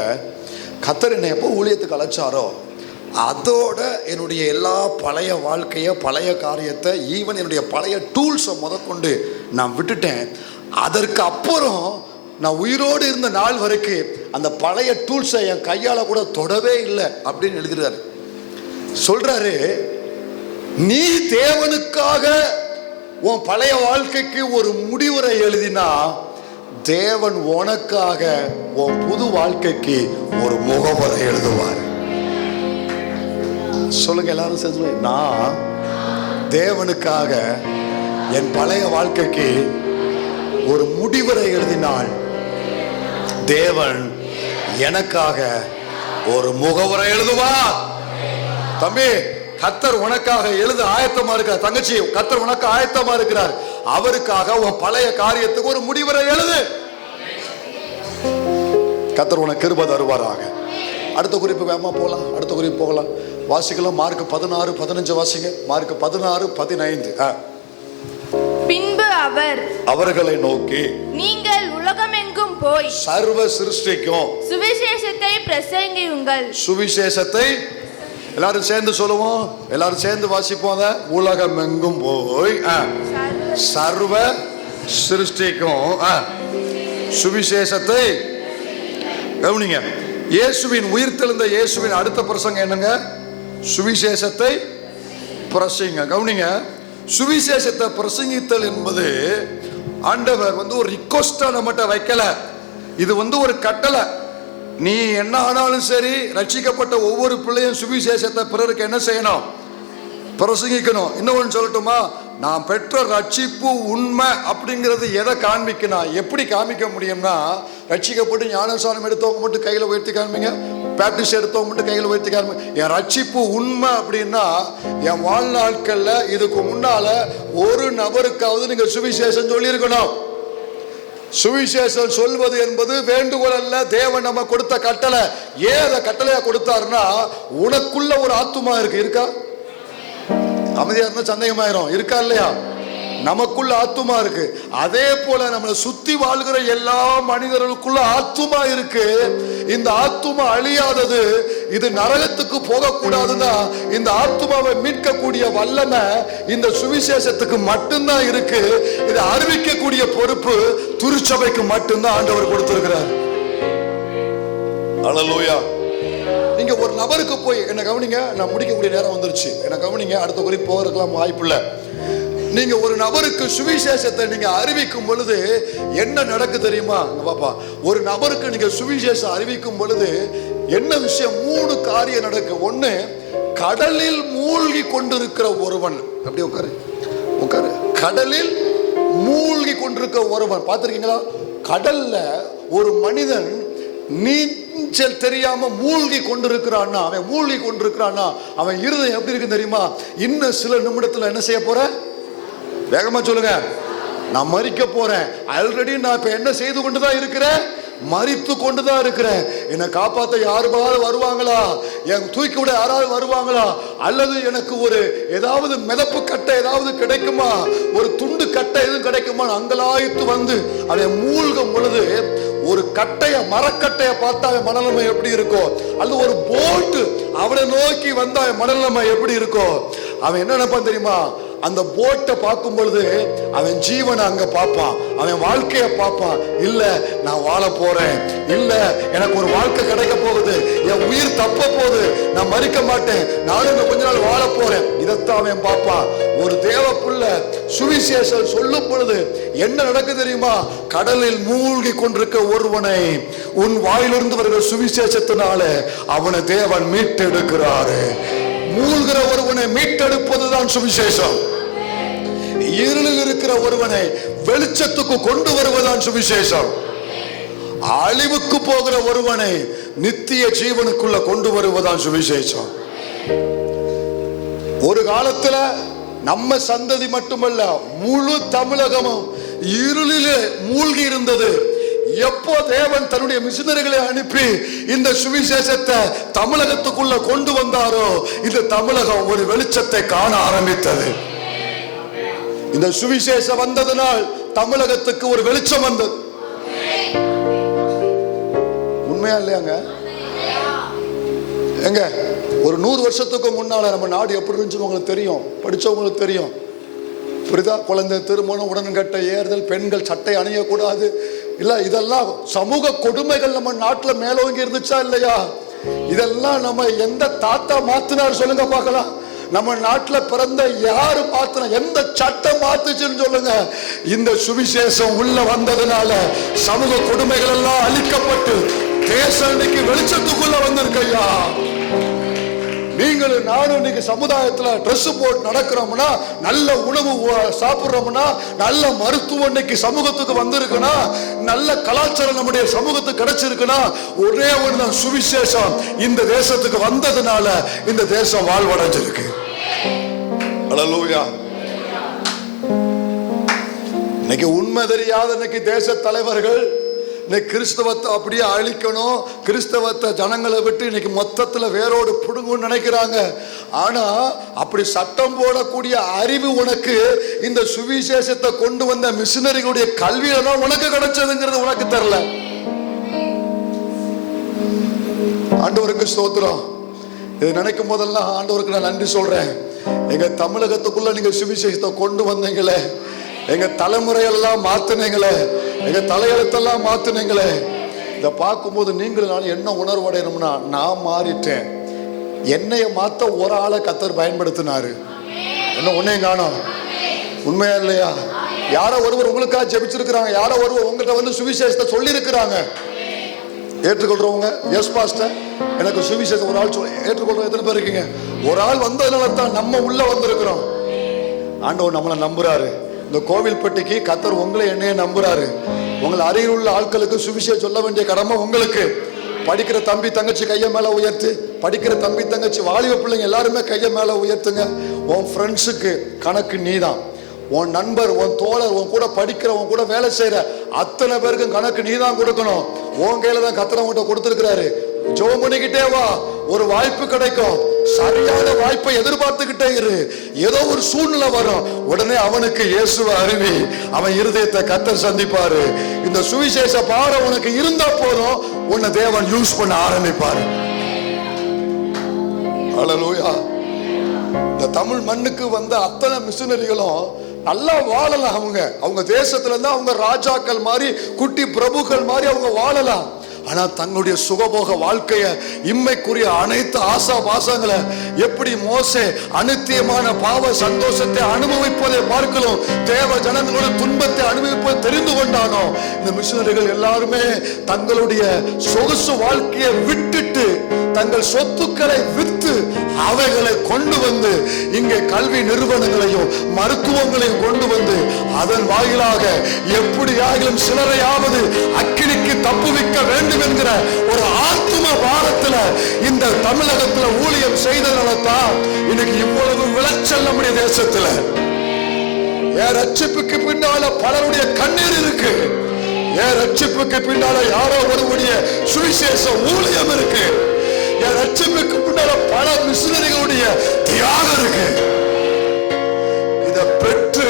கர்த்தர் என்னை எப்போ ஊழியத்துக்கு அழைச்சாரோ அதோட என்னுடைய எல்லா பழைய வாழ்க்கைய, பழைய காரியத்தை, ஈவன் என்னுடைய பழைய டூல்ஸை முதற்கொண்டு நான் விட்டுட்டேன். அதற்கு அப்புறம் நான் உயிரோடு இருந்த நாள் வரைக்கும் அந்த பழைய டூல்ஸை என் கையால கூட தொடவே இல்லை அப்படின்னு எழுதுறாரு. சொல்றாரு, நீ தேவனுக்காக உன் பழைய வாழ்க்கைக்கு ஒரு முடிவுரை எழுதினா, தேவன் உனக்காக உன் புது வாழ்க்கைக்கு ஒரு முகவரை எழுதுவார். சொல்லுங்க எல்லாரும் சேர்ந்து, நான் தேவனுக்காக என் பழைய வாழ்க்கைக்கு ஒரு முடிவுரை எழுதினால், தேவன் எனக்காக ஒரு முகவரை எழுதுவார். தம்பி, கர்த்தர் உனக்காக எழுத ஆயத்தமா இருக்கிறார். தங்கச்சி, கர்த்தர் உனக்கு ஆயத்தமா இருக்கிறார். அவருக்காக உன் பழைய காரியத்துக்கு ஒரு முடிவுரை எழுது. கர்த்தர் உனக்கு கிருபை தருவாராக. அடுத்த குறிப்பு வேகமா போகலாம், அடுத்த குறிப்பு போகலாம். வாசிக்கலாம். மார்க் 16:15 வாசிங்க. மார்க் 16:15. பின்பு அவர் அவர்களை நோக்கி, நீங்கள் உலகமெங்கும் போய் சர்வ சிருஷ்டிக்கும் சுவிசேஷத்தை பிரசங்கியுங்கள். சுவிசேஷத்தை எல்லாரும் சேர்ந்து சொல்லுவோம், எல்லாரும் சேர்ந்து வாசிப்போம். உலகமெங்கும் போய் சர்வ சிருஷ்டிக்கும் சுவிசேஷத்தை. கவனிங்க, இயேசுவின் உயிர்த்தெழுந்த இயேசுவின் அடுத்த பிரசங்கம் என்னங்க? சுவிசேஷத்தை பிரசங்க. கவனிங்க, சுவிசேஷத்தை பிரசங்கித்தல் என்பது ஆண்டவர் வந்து ஒரு ரிக்வெஸ்டா நம்மகிட்ட வைக்கல, இது வந்து ஒரு கட்டளை. நீ என்ன ஆனாலும் சரி, ரட்சிக்கப்பட்ட ஒவ்வொரு பிள்ளையும் சுவிசேஷத்தை பிறருக்கு என்ன செய்யணும்? பிரசங்கிக்கணும். இன்னொன்று சொல்லட்டுமா? நான் பெற்ற ரட்சிப்பு உண்மை அப்படிங்கிறது எதை காண்பிக்கணும்? எப்படி காமிக்க முடியும்னா, ரட்சிக்கப்பட்டு ஞானஸ்நானம் எடுத்தவங்க மட்டும் கையில் உயர்த்தி காமிங்க, பேப்டிஸ்ட் எடுத்தவங்க மட்டும் கையில் உயர்த்தி காமிங்க. என் ரட்சிப்பு உண்மை அப்படின்னா, என் வாழ்நாட்கள்ல இதுக்கு முன்னால ஒரு நபருக்காவது நீங்க சுவிசேஷம் சொல்லியிருக்கணும். சுவிசேஷம் சொல்வது என்பது வேண்டுகோள் அல்ல, தேவன் நம்ம கொடுத்த கட்டளை. ஏன் அதை கட்டளையா கொடுத்தாருன்னா, உனக்குள்ள ஒரு ஆத்துமா இருக்கு. இருக்கா? அமைதியா இருந்தா சந்தேகமாயிரும். இருக்கா இல்லையா? நமக்குள்ள ஆத்துமா இருக்கு. அதே போல நம்மளை சுத்தி வாழ்கிற எல்லா மனிதர்களுக்குள்ள ஆத்துமா இருக்கு. இந்த ஆத்துமா அழியாதது, இது நரகத்துக்கு போகக்கூடாதுன்னா இந்த ஆத்துமாவை மீட்கக்கூடிய வல்லமை இந்த சுவிசேஷத்துக்கு மட்டும்தான் இருக்கு. இதை அறிவிக்கக்கூடிய பொறுப்பு திருச்சபைக்கு மட்டும்தான் ஆண்டவர் கொடுத்திருக்கிறார். அல்லேலூயா. நீங்க நீங்க ஒரு நபருக்கு போய் என்ன கவனிங்க, நான் முடிக்கக்கூடிய நேரம் வந்துருச்சு, என்ன கவனிங்க, அடுத்த குறிப்பு போகிறதுக்கெல்லாம் வாய்ப்பு இல்லை. நீங்க ஒரு நபருக்கு சுவிசேஷத்தை நீங்க அறிவிக்கும் பொழுது என்ன நடக்கு தெரியுமா? பாப்பா, ஒரு நபருக்கு நீங்க சுவிசேஷம் அறிவிக்கும் பொழுது என்ன விஷயம்? 3 காரியம் நடக்கு. ஒண்ணு, கடலில் மூழ்கி கொண்டிருக்கிற ஒருவன், அப்படியே உட்காரு உட்காரு, கடலில் மூழ்கி கொண்டிருக்கிற ஒருவன் பார்த்திருக்கீங்களா? கடல்ல ஒரு மனிதன் நீச்சல் தெரியாம மூழ்கி கொண்டிருக்கிறான்னா, அவன் மூழ்கி கொண்டிருக்கிறான்னா அவன் இருதயம் எப்படி இருக்கு தெரியுமா? இன்னும் சில நிமிடத்துல என்ன செய்ய போற? வேகமா சொல்லுங்க. நான் மரிக்க போறேன். ஆல்ரெடி நான் இப்ப என்ன செய்து கொண்டுதான் இருக்கிறேன்? மரித்து கொண்டுதான் இருக்கிறேன். என்னை காப்பாத்த யாருக்காவது வருவாங்களா? என் தூக்கி விட யாராவது வருவாங்களா? அல்லது எனக்கு ஒரு ஏதாவது மிதப்பு கட்டை ஏதாவது கிடைக்குமா? ஒரு துண்டு கட்டை எதுவும் கிடைக்குமா? அங்கலாய்த்து வந்து அவன் மூழ்கும் பொழுது ஒரு கட்டைய, மரக்கட்டைய பார்த்தா அவன் மனநிலைமை எப்படி இருக்கும்? அல்லது ஒரு போட்டு அவனை நோக்கி வந்தா அவன் மனநிலைமை எப்படி இருக்கும்? அவன் என்ன நினைப்பான் தெரியுமா? அந்த போட்டை பார்க்கும் பொழுது அவன் ஜீவனை அங்க பார்ப்பான், அவன் வாழ்க்கையை பார்ப்பான். இல்ல நான் வாழ போறேன், இல்ல எனக்கு ஒரு வாழ்க்கை கிடைக்க போகுது, என் உயிர் தப்ப போகுது, நான் மரிக்க மாட்டேன், நானும் கொஞ்ச நாள் வாழ போறேன், இதைத்தான் அவன் பார்ப்பான். ஒரு தேவ பிள்ளை சுவிசேஷம் சொல்லும் பொழுது என்ன நடக்கு தெரியுமா? கடலில் மூழ்கி கொண்டிருக்க ஒருவனை உன் வாயிலிருந்து வருகிற சுவிசேஷத்தினால அவனை தேவன் மீட்டெடுக்கிறாரு. மூழ்கிற ஒருவனை மீட்டெடுப்பதுதான் சுவிசேஷம். இருளில் இருக்கிற ஒருவனை வெளிச்சத்துக்கு கொண்டு வருவதுதான் சுவிசேஷம். அழிவுக்கு போகிற ஒருவனை நித்திய ஜீவனுக்குள்ள கொண்டு வருவதுதான் சுவிசேஷம். ஒரு காலத்துல நம்ம சந்ததி மட்டுமல்ல, முழு தமிழகமும் இருளிலே மூழ்கி இருந்தது. எப்போ தேவன் தன்னுடைய மிஷனரிகளை அனுப்பி இந்த சுவிசேஷத்தை தமிழகத்துக்குள்ள கொண்டு வந்தாரோ, இந்த தமிழகம் ஒரு வெளிச்சத்தை காண ஆரம்பித்தது. இந்த சுவிசேஷம் வந்ததனால் தமிழகத்துக்கு ஒரு வெளிச்சம் வந்தது. உண்மையா இல்லையாங்க? எங்க ஒரு 100 வருஷத்துக்கு முன்னால நம்ம நாடு எப்படி இருந்துச்சுன்னு உங்களுக்கு தெரியும், படிச்சவங்களுக்கு தெரியும். புரியுதா? குழந்தை திருமணம், உடன்கட்டை ஏறுதல், பெண்கள் சட்டை அணியக்கூடாது, இல்ல இதெல்லாம் சமூக கொடுமைகள் நம்ம நாட்டுல மேலோங்கி இருந்துச்சா இல்லையா? இதெல்லாம் நம்ம எந்த தாத்தா மாத்தினார் சொல்லுங்க பார்க்கலாம். நம்ம நாட்டுல பிறந்த யாரு மாத்தின, எந்த சட்டம் மாத்துச்சுன்னு சொல்லுங்க. இந்த சுவிசேஷம் உள்ள வந்ததுனால சமூக கொடுமைகள் எல்லாம் அழிக்கப்பட்டு தேசம் இன்னைக்கு வெளிச்சத்துக்குள்ள வந்திருக்கையா. நீங்களும் நானும் இன்னைக்கு சமுதாயத்துல ட்ரெஸ் போட்டு நடக்கிறோம்னா, நல்ல உணவு சாப்பிடுறோம்னா, நல்ல மருத்துவம் இன்னைக்கு சமூகத்துக்கு வந்திருக்குன்னா, நல்ல கலாச்சாரம் நம்முடைய சமூகத்துக்கு கிடைச்சிருக்குன்னா, ஒரே ஒண்ணுதான் சுவிசேஷம் இந்த தேசத்துக்கு வந்ததுனால இந்த தேசம் வாழ்வடைஞ்சிருக்கு. அல்லேலூயா. இன்னைக்கு உண்மை தெரியாத இன்னைக்கு தேச தலைவர்கள் இன்னைக்கு கிறிஸ்தவத்தை அப்படியே அழிக்கணும், கிறிஸ்தவத்தை ஜனங்களை விட்டு இன்னைக்கு மொத்தத்துல வேரோடு புடுங்கன்னு நினைக்கிறாங்க. ஆனா அப்படி சட்டம் போடக்கூடிய அறிவு உனக்கு இந்த சுவிசேஷத்தை கொண்டு வந்த மிஷனரிகளுடைய கல்வியில தான் உனக்கு கிடைச்சதுங்கிறது உனக்கு தெரியல. ஆண்டவருக்கு ஸ்தோத்திரம். இது நினைக்கும் போதெல்லாம் ஆண்டவருக்கு நான் நன்றி சொல்றேன். எங்க தமிழகத்துக்குள்ள நீங்க சுவிசேஷத்தை கொண்டு வந்தீங்களே, எங்க தலைமுறையெல்லாம் மாத்தினீங்களே, எங்க தலையெழுத்தெல்லாம் மாத்தினீங்களே. இதை பார்க்கும்போது நீங்களும் நான் என்ன உணர்வு அடையணும்னா, நான் மாறிட்டேன். என்னைய மாத்த ஒரு ஆளை கர்த்தர் பயன்படுத்தினாரு. என்ன உன்னையும் காணோம்? உண்மையா இல்லையா? யாரோ ஒருவர் உங்களுக்காக ஜெபிச்சிருக்கிறாங்க, யாரோ ஒருவர் உங்ககிட்ட வந்து சுவிசேஷத்தை சொல்லி இருக்கிறாங்க. ஏற்றுக்கொள்றவங்க எஸ் பாஸ்டர் எனக்கு சுவிசேஷம் ஒரு ஆள் ஏற்றுக்கொள்ற எத்தனை பேர் இருக்கீங்க? ஒரு ஆள் வந்ததுனால தான் நம்ம உள்ள வந்திருக்கிறோம். ஆண்டவர் நம்மளை நம்புறாரு. இந்த கோவில்பட்டிக்கு கர்த்தர் உங்களை என்னைய நம்புறாரு. உங்களை அருகில் உள்ள ஆட்களுக்கு சுவிசேஷம் சொல்ல வேண்டிய கடமை உங்களுக்கு. படிக்கிற தம்பி தங்கச்சி கையை மேல உயர்த்து. படிக்கிற தம்பி தங்கச்சி வாலிப பிள்ளைங்க எல்லாருமே கையை மேல உயர்த்துங்க. உன் ஃப்ரெண்ட்ஸுக்கு கணக்கு நீதான். உன் நண்பர், உன் தோழர், உன் கூட படிக்கிற, உன் கூட வேலை செய்யற அத்தனை பேருக்கும் கணக்கு நீதான் கொடுக்கணும். உன் கையில தான் கர்த்தர் உன்கிட்ட கொடுத்திருக்கிறாரு. ஜெபம் பண்ணிக்கிட்டே வா, ஒரு வாய்ப்பு கிடைக்கும். சரியான வாய்ப்பை எதிர்பார்த்துக்கிட்டே இரு. ஏதோ ஒரு சூழ்நிலை வரும், உடனே அவனுக்கு இயேசுவை அறிவி, அவன் இருதயத்தை கர்த்தர் சந்திப்பாரு. இந்த சுவிசேஷ பாரம் உனக்கு இருந்தா போதும், உன்னை தேவன் யூஸ் பண்ண ஆரம்பிப்பாரு. ஹல்லேலூயா. இந்த தமிழ் மண்ணுக்கு வந்த அத்தனை மிஷனரிகளும் நல்லா வாழலாம். அவங்க தேசத்துல இருந்து அவங்க ராஜாக்கள் மாதிரி, குட்டி பிரபுக்கள் மாதிரி அவங்க வாழலாம். ஆனா தங்களுடைய சுகபோக வாழ்க்கைய, இம்மைக்குரிய அனைத்து ஆசா பாசங்களை, எப்படி மோசே அனித்தியமான பாவ சந்தோஷத்தை அனுபவிப்பதை பார்க்கலாம் தேவ ஜனங்களோட துன்பத்தை அனுபவிப்பதை தெரிந்து கொண்டானோ, இந்த மிஷனரிகள் எல்லாருமே தங்களுடைய சொகுசு வாழ்க்கையை விட்டுட்டு தங்கள் சொத்துக்களை விற்று அவைகளை கொண்டு வந்து இங்கே கல்வி நிறுவனங்களையும் மருத்துவங்களையும் கொண்டு வந்து அதன் வாயிலாக எப்படியாகிலும் சிலரையாவது அக்கினிக்கு தப்புவிக்க வேண்டும் என்கிற ஒரு ஆத்தும பாரத்துல இந்த தமிழகத்துல ஊழியம் செய்ததால தான் இன்னைக்கு இவ்வளவு விளைச்சல் நம்முடைய தேசத்துல. என் ரட்சிப்புக்கு பின்னால பலருடைய கண்ணீர் இருக்கு. என் ரட்சிப்புக்கு பின்னால யாரோ ஒருவருடைய சுவிசேஷ ஊழியம் இருக்கு. என் ரட்சிப்புக்கு பின்னால பல மிஷனரிகளுடைய தியாகம் இருக்கு. இத பெற்று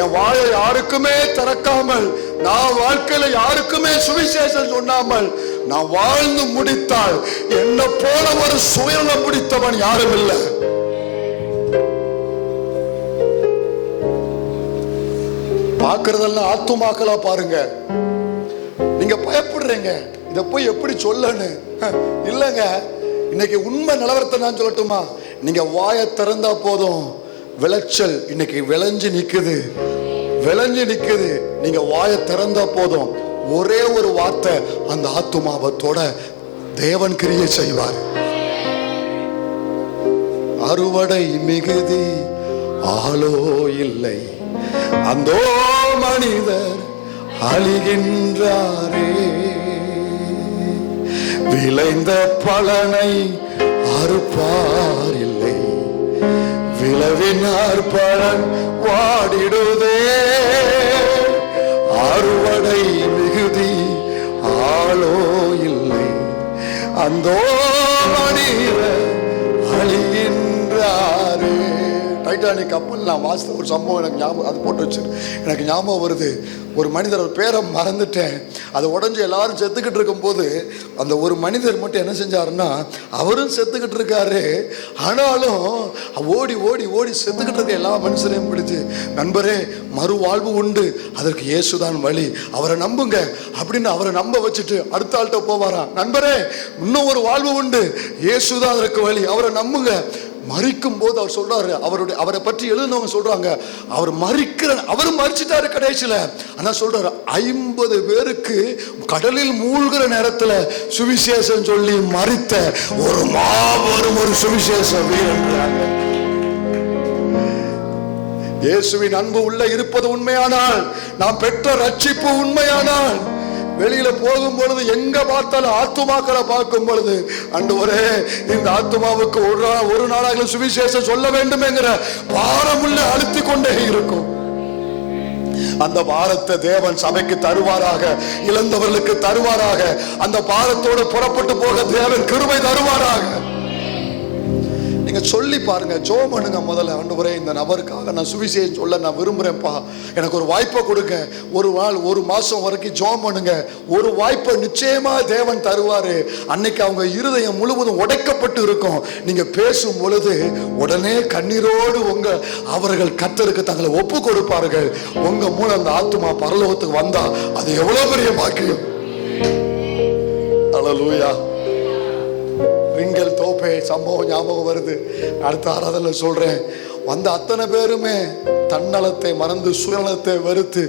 என் வாயை யாருக்குமே திறக்காமல், நான் வாழ்க்கையில யாருக்குமே சுவிசேஷம் சொன்னாமல் நான் வாழ்ந்து முடித்தால் என்ன போல ஒரு சுயநலம் பிடித்தவன் யாரும் இல்லை. பார்க்கறதெல்லாம் ஆத்துமாக்களா பாருங்க. நீங்க பயப்படுறீங்க இத போய் எப்படி சொல்லன்னு. இல்லங்க, இன்னைக்கு உண்மை நிலவரத்தை நான் சொல்லட்டுமா? நீங்க வாயை திறந்தா போதும், விளைச்சல் இன்னைக்கு விளைஞ்சு நிக்குது. நீங்க வாயை திறந்தா போதும், ஒரே ஒரு வார்த்தை அந்த ஆத்துமாவத்தோட தேவன் கிரியை செய்வார். அறுவடை மிகுதி ஆளோ இல்லை, அந்தோ மனிதர் அழிகின்றாரே, விளைந்த பலனை அறுப்பார் இல்லை, விளைவினார் பலன் வாடிடுதே. அறுவடை மிகுதி ஆளோ இல்லை, அந்தோ மனிதர் அழிகின்றாரே. டைட்டானிக் கப்பல் நான் வாசித்த ஒரு சம்பவம் எனக்கு ஞாபகம், அது போட்டு வச்சு எனக்கு ஞாபகம் வருது. ஒரு மனிதர், ஒரு பேரை மறந்துட்டேன், அது உடஞ்சி எல்லாரும் செத்துக்கிட்டு இருக்கும் போது அந்த ஒரு மனிதர் மட்டும் என்ன செஞ்சாருன்னா, அவரும் செத்துக்கிட்டு இருக்காரு, ஆனாலும் ஓடி ஓடி ஓடி செத்துக்கிட்டு இருக்க எல்லா மனுஷரையும் பிடிச்சு, நண்பரே மறுவாழ்வு உண்டு, அதற்கு இயேசுதான் வழி, அவரை நம்புங்க அப்படின்னு அவரை நம்ப வச்சுட்டு அடுத்த ஆள்கிட்ட போவாராம். நண்பரே இன்னும் ஒரு வாழ்வு உண்டு, இயேசுதான் அதற்கு வழி, அவரை நம்புங்க. மறிக்கும் போது அவர் சொல்றாரு, அவரை பற்றி எழுதினவங்க சொல்றாங்க, அவரும் மறிச்சிட்டாரு கடைசியில. ஆனா சொல்றாரு 50 பேருக்கு கடலில் மூழ்கிற நேரத்துல சுவிசேஷம் சொல்லி மறித்த ஒரு மாபெரும் ஒரு சுவிசேஷ வீரன். இயேசுவின் அன்பு உள்ள இருப்பது உண்மையானால், நாம் பெற்ற ரட்சிப்பு உண்மையானால், வெளியில போகும் பொழுது எங்க பார்த்தாலும் ஆத்துமாக்களை பார்க்கும் பொழுது, ஆண்டவரே இந்த ஆத்துமாவுக்கு ஒரு நாளாக சுவிசேஷம் சொல்ல வேண்டும் என்கிற பாரமுள்ள அழுத்திக் கொண்டே இருக்கும். அந்த பாரத்தை தேவன் சபைக்கு தருவாராக, இழந்தவர்களுக்கு தருவாராக, அந்த பாரத்தோடு புறப்பட்டு போக தேவன் கிருபை தருவாராக. நீங்க சொல்லி பாருங்க, ஜெபம் பண்ணுங்க. முதல்ல ஆண்டவரே இந்த நபருக்காக நான் சுவிசேஷம் சொல்ல நான் விரும்புறேன்ப்பா, எனக்கு ஒரு வாய்ப்பை கொடுங்க. ஒரு நாள் ஒரு மாசம் வரைக்கும் ஜெபம் பண்ணுங்க. ஒரு வாய்ப்பை நிச்சயமா தேவன் தருவாரு. அன்னைக்கு அவங்க இருதயம் முழுவதும் உடைக்கப்பட்டு இருக்கும். நீங்க பேசும் பொழுது உடனே கண்ணீரோடு அவர்கள் கர்த்தருக்கு தங்களை ஒப்பு கொடுப்பார்கள். உங்க மூலம் அந்த ஆத்துமா பரலோகத்துக்கு வந்தா அது எவ்வளவு பெரிய பாக்கியம். அல்லேலூயா. ரிங்கல் தோப்பே சம்பவம் ஞாபகம் வருது. அடுத்த ஆராதனை சொல்றேன். வந்த அத்தனை பேருமே தன்னலத்தை மறந்து சுயநலத்தை வெறுத்து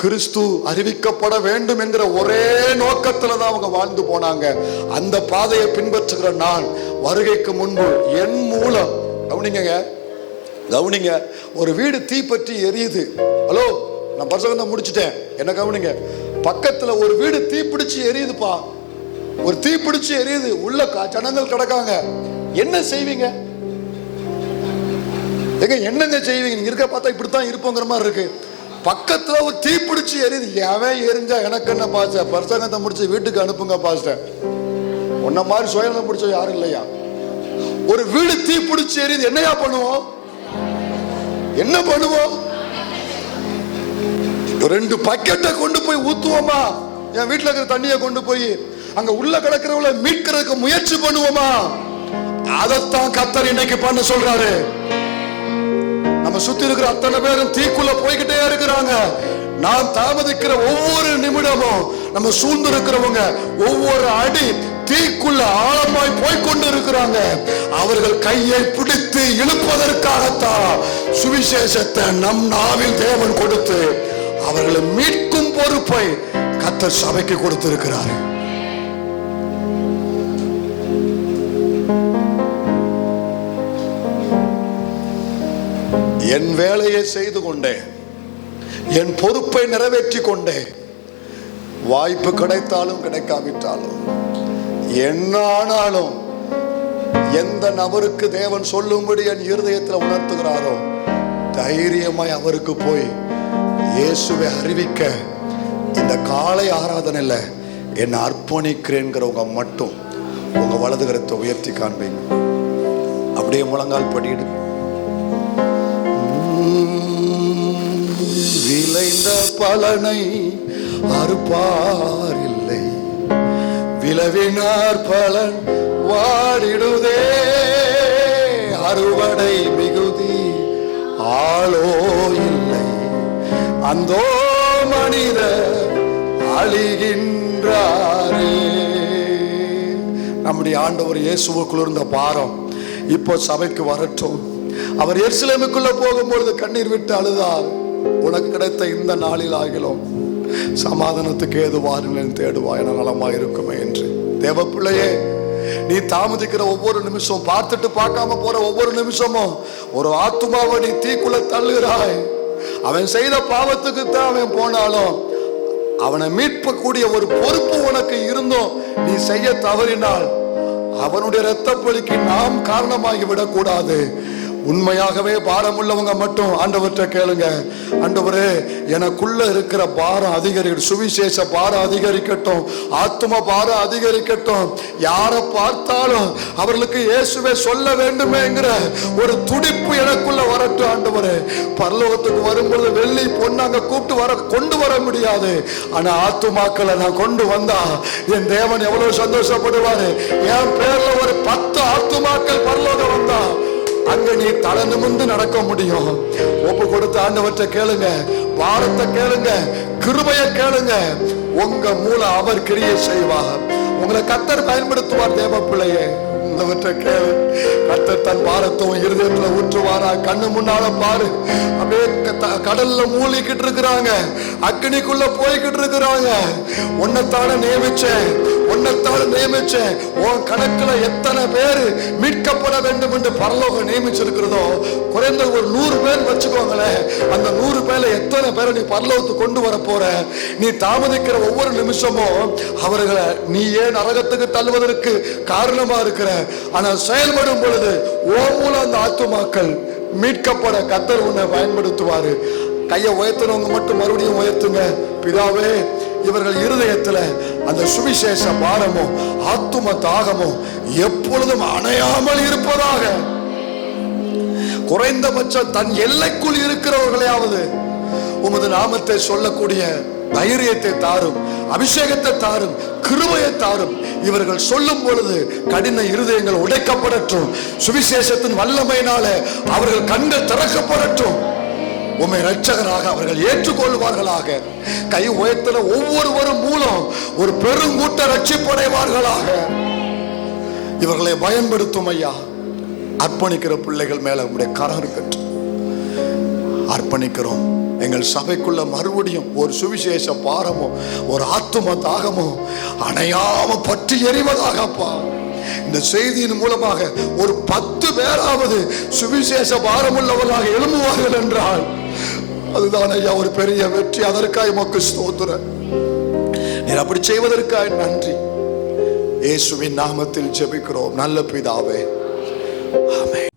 கிறிஸ்து அறிவிக்கப்பட வேண்டும் என்கிற ஒரே நோக்கத்துல தான் அவங்க வாழ்ந்து போனாங்க. அந்த பாதையை பின்பற்றுகிற நான் வருகைக்கு முன்பு என் மூலம், கவனிங்க, ஒரு வீடு தீப்பற்றி எரியுது. ஹலோ, நான் பிரசங்கத்தை முடிச்சுட்டேன், என்ன கவனிங்க. பக்கத்துல ஒரு வீடு தீப்பிடிச்சு எரியுதுப்பா, ஒரு தீப்பிடிச்சு எரியுது, உள்ள ஜனங்கள் கிடக்காங்க. என்ன செய்வீங்க? என்னங்க செய்வீங்க? நீங்க இருக்க பார்த்தா இப்படித்தான் இருப்போங்கிற மாதிரி இருக்கு. பக்கத்துல ஒரு தீப்பிடிச்சு எரியுது. எவன் எரிஞ்சா எனக்கு என்ன பாஸ்டர், பிரசங்கத்தை முடிச்சு வீட்டுக்கு அனுப்புங்க பாஸ்டர். உன்ன மாதிரி சுயநலம் முடிச்ச யாரும் இல்லையா? ஒரு வீடு தீப்பிடிச்சு எரியுது, என்னையா பண்ணுவோம்? என்ன பண்ணுவோம்? 2 பக்கெட்டை கொண்டு போய் ஊத்துவோமா? என் வீட்டுல இருக்கிற தண்ணியை கொண்டு போய் அங்க உள்ள கிடக்கிறவங்களை மீட்கிறதுக்கு முயற்சி பண்ணுவோமா? அதைத்தான் கர்த்தர் இன்னைக்கு பண்ண சொல்றாரு. நம்ம சுத்தி இருக்கிற அத்தனை பேரும் தீக்குள்ள போய்கிட்டே இருக்கிறாங்க. நாம் தாமதிக்கிற ஒவ்வொரு நிமிடமும் நம்ம சூழ்ந்து இருக்கிறவங்க ஒவ்வொரு அடி தீக்குள்ள ஆழமாய் போய்கொண்டு இருக்கிறாங்க. அவர்கள் கையை பிடித்து இழுப்பதற்காகத்தான் சுவிசேஷத்தை நம் நாவில் தேவன் கொடுத்து அவர்களை மீட்கும் பொறுப்பை கர்த்தர் சபைக்கு கொடுத்திருக்கிறார். என் வேலையை செய்து கொண்டேன், என் பொறுப்பை நிறைவேற்றி கொண்டேன். வாய்ப்பு கிடைத்தாலும் கிடைக்காவிட்டாலும் என்ன ஆனாலும் எந்த நபருக்கு தேவன் சொல்லும்படி என் இருதயத்தில் உணர்த்துகிறாரோ தைரியமாய் அவருக்கு போய் இயேசுவை அறிவிக்க இந்த காலை ஆராதனையில் என்னை அர்ப்பணிக்கிறேங்கிறவங்க மட்டும் உங்க வலது கரத்தை உயர்த்தி காண்பீங்க. அப்படியே முழங்கால் படிடு. விளைந்த பலனை அறுப்பார் இல்லை, விளைவினார் பலன் வாடிடுதே. அறுவடை மிகுதி ஆளோ இல்லை, அந்தோ மனித அழிகின்றாரே. நம்முடைய ஆண்டவர் இயேசுவுக்குள் இருந்த பாரம் இப்போ சபைக்கு வரட்டும். அவர் எருசலேமுக்குள்ள போகும்பொழுது கண்ணீர் விட்டு அழுதார். உனக்கு கிடைத்த இந்த நாளில் ஆகிலும் சமாதானத்துக்கு ஏதுவாருங்கள் தேடுவாய், என நலமாய் இருக்குமே என்று. தேவ பிள்ளையே, நீ தாமதிக்கிற ஒவ்வொரு நிமிஷம், பார்த்துட்டு பார்க்காம போற ஒவ்வொரு நிமிஷமும் ஒரு ஆத்துமாவை நீ தீக்குள்ள தள்ளுகிறாய். அவன் செய்த பாவத்துக்கு தான் அவன் போனாலும் அவனை மீட்கக்கூடிய ஒரு பொறுப்பு உனக்கு இருந்தும் நீ செய்ய தவறினால் அவனுடைய இரத்த பலிக்கு நாம் காரணமாகி விடக்கூடாது. உண்மையாகவே பாரம் உள்ளவங்க மட்டும் ஆண்டவர்கிட்ட கேளுங்க, ஆண்டவரே எனக்குள்ள இருக்கிற பாரம் அதிகரிக்கட்டும், சுவிசேஷ பாரம் அதிகரிக்கட்டும், ஆத்தும பாரம் அதிகரிக்கட்டும். யாரை பார்த்தாலும் அவர்களுக்கு இயேசுவை சொல்ல வேண்டுமேங்கிற ஒரு துடிப்பு எனக்குள்ள வரட்டும். ஆண்டவரே, பரலோகத்துக்கு வரும்பொழுது வெள்ளி பொண்ணு அங்க கூப்பிட்டு கொண்டு வர முடியாது, ஆனா ஆத்துமாக்களை நான் கொண்டு வந்தா என் தேவன் எவ்வளவு சந்தோஷப்படுவாரு. என் பேர்ல ஒரு 10 ஆத்துமாக்கள் பரலோகம் வந்தா அங்க நீ தலை நிமிர்ந்து நடக்க முடியும். ஒப்பு கொடுத்து ஆண்டவற்றை கேளுங்க, பாரத்தை கேளுங்க, கிருபையை கேளுங்க. உங்க மூலம் அவர் கிரியை செய்வார். உங்களை கர்த்தர் பயன்படுத்துவார். தேவ பிள்ளையே, கேளு. கர்த்தர் தன் பாரத்தும் இருதயத்துல ஊற்றுவாரா. கண்ணு முன்னால பாரு, அப்படியே கடல்ல மூழ்கிக்கிட்டு இருக்கிறாங்க, அக்னிக்குள்ள போய்கிட்டு இருக்கிறாங்க. உன்னைத்தான நியமிச்சேன், உன்னைத்தான நியமிச்சேன். உன் கணக்குல எத்தனை பேர் மீட்கப்பட வேண்டும் என்று பரலோகம் நியமிச்சிருக்கிறதோ குறைந்த ஒரு 100 பேர் வச்சுக்கோங்களேன். அந்த 100 பேர்ல எத்தனை பேரை நீ பரலோகத்துக்கு கொண்டு வர போற? நீ தாமதிக்கிற ஒவ்வொரு நிமிஷமும் அவர்களை நீ ஏன் நரகத்துக்கு தள்ளுவதற்கு காரணமா இருக்கிற. ஆனா செயல்படும் பொழுது ஓ மூலம் அந்த ஆத்துமாக்கள் மீட்கப்பட கர்த்தர் உன்னை பயன்படுத்துவாரு. கையை உயர்த்தினவங்க மட்டும் மறுபடியும் உயர்த்துங்க. பிதாவே, இவர்கள் இருதயத்துல அந்த சுவிசேஷ பாரமோ ஆத்தும தாகமோ எப்பொழுதும் அணையாமல் இருப்பதாக. குறைந்தபட்சம் தன் எல்லைக்குள் இருக்கிறவர்களையாவது உமது நாமத்தை சொல்லக்கூடிய தைரியத்தை தாரும், அபிஷேகத்தை தாரும், கிருபையை தாரும். இவர்கள் சொல்லும் பொழுது கடின இருதயங்கள் உடைக்கப்படட்டும். சுவிசேஷத்தின் வல்லமையினால அவர்கள் கண்கள் திறக்கப்படட்டும். உம்மை இரட்சகராக அவர்கள் ஏற்றுக்கொள்வார்களாக. கை உயர்த்தின ஒவ்வொருவரும் மூலம் ஒரு பெருங்கூட்ட ரட்சிப்படைவார்களாக. இவர்களை பயன்படுத்தும் ஐயா. அர்ப்பணிக்கிற பிள்ளைகள் மேல உங்களுடைய கரம் இருக்கட்டும். அர்ப்பணிக்கிறோம். எங்கள் சபைக்குள்ள மறுபடியும் ஒரு சுவிசேஷ பாரமோ ஒரு ஆத்தும தாகமோ அணையாம பற்றி எறிவதாகப்பா. இந்த செய்தியின் மூலமாக ஒரு 10 பேராவது சுவிசேஷ பாரமுள்ளவர்களாக எழும்புவார்கள் என்றால் அதுதான் ஐயா ஒரு பெரிய வெற்றி. அதற்காக உமக்கு ஸ்தோத்திரம். நீர் அப்படி செய்வதற்காக நன்றி. இயேசுவின் நாமத்தில் ஜெபிக்கிறோம் நல்ல பிதாவே, ஆமென்.